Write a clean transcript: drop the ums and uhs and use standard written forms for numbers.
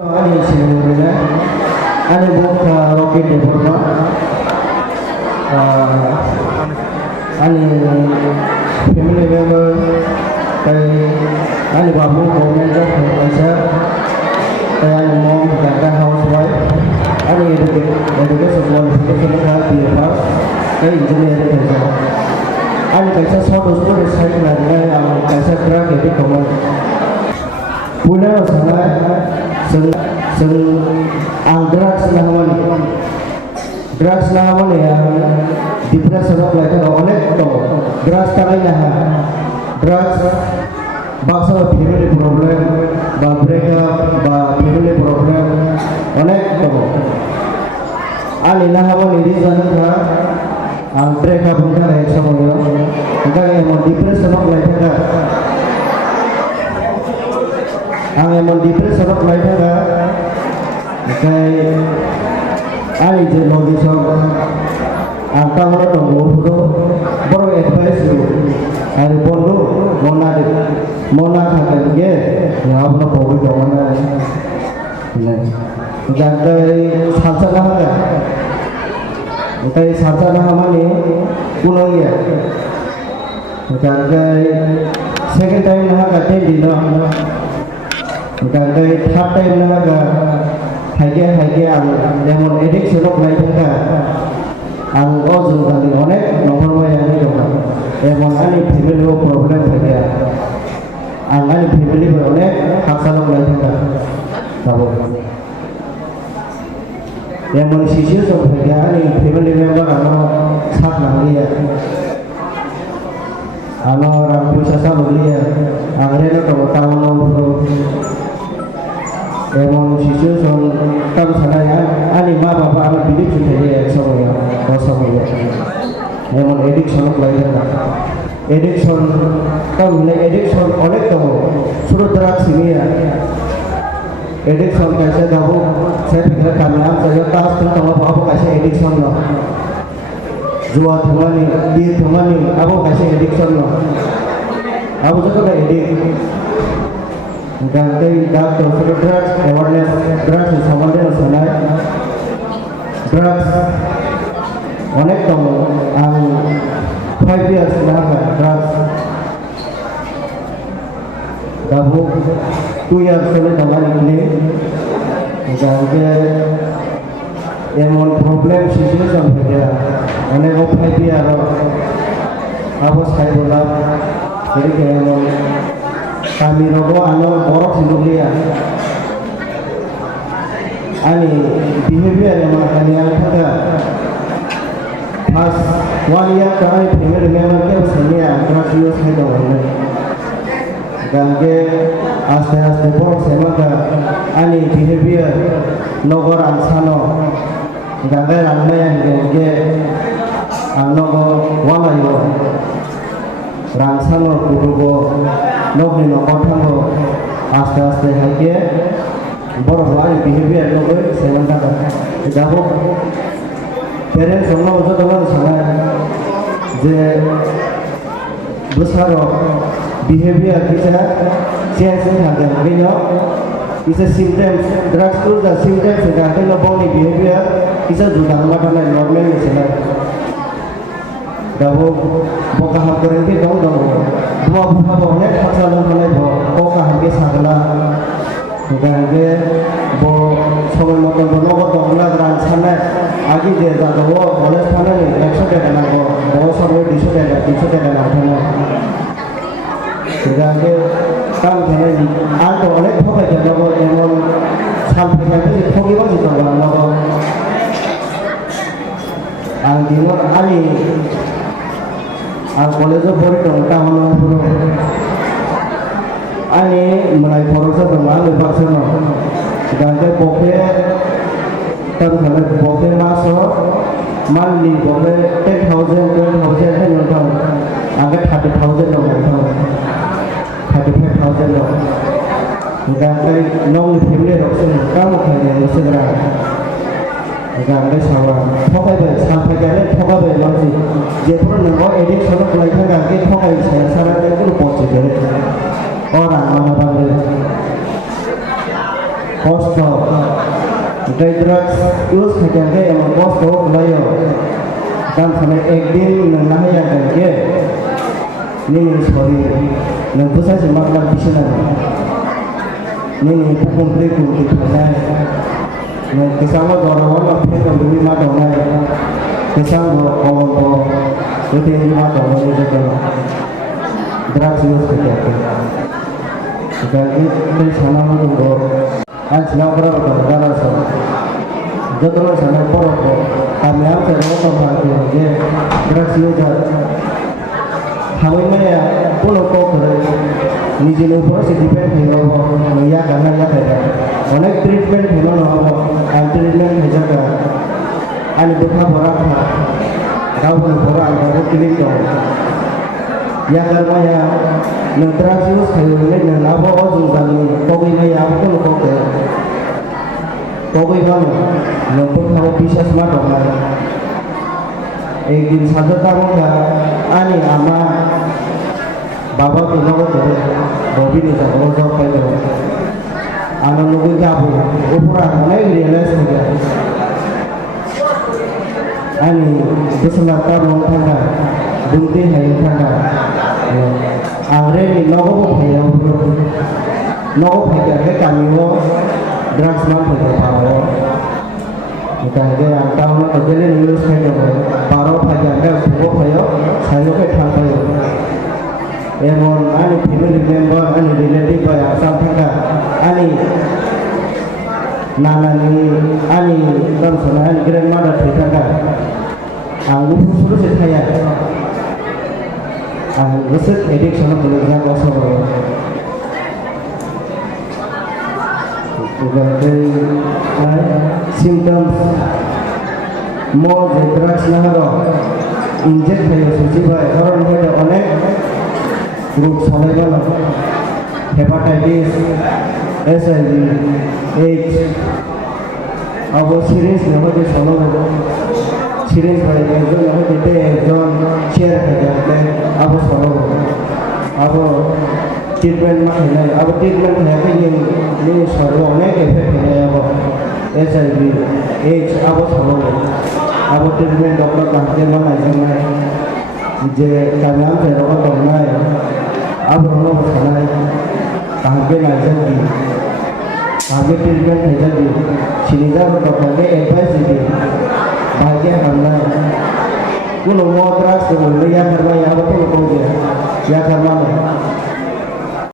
Ani sebenarnya, ani buka roket di rumah, ani family member, ani babu manager kerja, ani mom kerja housewife, ani education kan di pas, engineer kerja, ani kerja suatu research lagi, kerja kerja di kamu, punya sana. drugs nahamani yang depression of like onek to drugs tangai drugs baksa family problem ba breakup ba family problem onek to ani nahamani reason ka breakup unta hai samoyo unta emon depression of like emon depression of like kai ani je logi so kamu to mudo boro advice lu ari bondo mona khakan ge apna bobi jomana ne jantai salsana ha utai salsana mane kuno ya jantai second time ha ka ten dino jantai third time ha ka haige যেমন addiction of life ka ang ojung kali onek nomor yang ini juga emang ani family problem haige ang ani family onek hasalok life ka tahu emang sisi so haige ani family member ano sak nang dia ano orang bisa sama dia ang reno to tahu emang sisi so kamu sana ani ma bapa anak belief sudah semuanya semuanya emang addiction of life addiction kamu nih addiction oleh kamu sudah drugs ini ya addiction कैसे kamu saya pikir kamu saya tahu tentang apa kasih addiction loh jual thumani di thumani apa kasih addiction loh apa juga addict ganti doctor for drugs awareness drugs সম্বন্ধে শোনায় drugs অনেক কম আর 5 years না drugs দাবো 2 years হলে তোমার ইংলি যাকে এমন প্রবলেম সিচুয়েশন হয়ে অনেক 5 year অবস্থায় বললাম এদিকে এমন kami rogo ano borok sinulia ani behavior yang kami angkat pas 1 year kami family member ke senia drugs use hai dong gange aste borok semaka ani behavior nogor ansano gange ranme gange anogo wala yo rangsano kudugo nokni nokothango aste haike boro bari behavior nogo semanta jabo parents somno ojo dong sana je besaro behavior bisa change thage gino isa symptoms drugs to the symptoms thage no body behavior isa judang matana normal sana jabo boka ha korente dong dua buka boleh pasalan boleh boka harga sagala gange bo soal motor bono dongla gran sana agi de jado boleh sana ni 100 টাকা na bo soal 200 টাকা 300 টাকা na thana gange kam thane ni আর তো অনেক ঠকাই দেব এমন সাল থেকে ঠকিবা যেত না আর দিন আলি আর কলেজে পড়ে টঙ্কা হলো ani mulai proses berlalu vaksin ganti boke kan kalau boke masuk mandi boke 10,000 hai nonton agak 30,000 nonton 35,000 nonton ganti nong family option kamu kaya segera ganti sawa thokai be sampai gale thokai be lagi jepun nang edit sono mulai kan ganti thokai saya saran itu pocong orang mana bangga কষ্ট ওটাই drugs use খাইতে এমন কষ্ট লাইও গান খানে একদিন না হইয়া গাইকে নিনি শরীর নोंखौ सासे माग्ला बिसोना निनि पुकुमप्ले कुमप्ले थानाय नों केसांबो गरमाव फेदोंनि मा दंनाय केसांबो अमनबो गोदैनि मा दंनाय जायगा ड्राग्स इउज खाइते गागे बै सानाव दंगो आंसिनाव बराबर गाना सम जतनो साना बरफो गामियाव जेराव दंफांखौ जे ड्राग्स इउज हाबैनाया पुलकखौ निजेनि उपराव से डिपेन्ड खालामो या गाना या खायदा अनेक ट्रिटमेन्ट खालामनो आं ट्रिटमेन्ट खायजागा आंनि बोखा बराखा गावनि बरा आंखौ क्लिक दं या गारमाया नों ड्राग्स इउज खालामनानै नोंनाबो अजन जानि तगैनाया पुलकखौ तगैबानो नोंखौ बिसास मा दंना एक दिन साजता मुझा आनी आमा बाबा को लोगों को बॉबी ने जब वो जब पहले आना लोगों क्या बोला ऊपर आना रियलाइज हो गया आनी दूसरा तब लोग था दुंते हैं था आगे भी लोगों को भैया लोगों भैया के कामी वो ड्रग्स ना भैया पाओ गागे आंटावनो अजेले न्यूज़ खाइदो बारो फाइजांगा भुगो फायो साइलोके थांफायो एमन आंनि फेमिलि मेम्बार आंनि रिलेटिभ बाय आसाम थांगा आंनि नानानि आंनि गामसना आंनि ग्रेन्डमादार थैथांगा आंबो फुसुलुसो थाया आं गोसो एडिक्सन गोलैना गसबाय symptoms more the drugs na haro inject thayo sujibai karon hoy onek group solai bala hepatitis HIV AIDS abo syringe na hoy solo syringe bhai ekjon na hoy te ekjon share khajate abo solo abo treatment ma khainai abo treatment khaike ni soro onek effect khainai abo HIV AIDS abo solo abo treatment doctor kahte mana jangai je kanyam se ro tonai abo hono sanai kahke na jangi kahke treatment hai jangi sinija doctor ke advice di bhagya hamna kuno mo drugs ko ya karma ya abo ko ya karma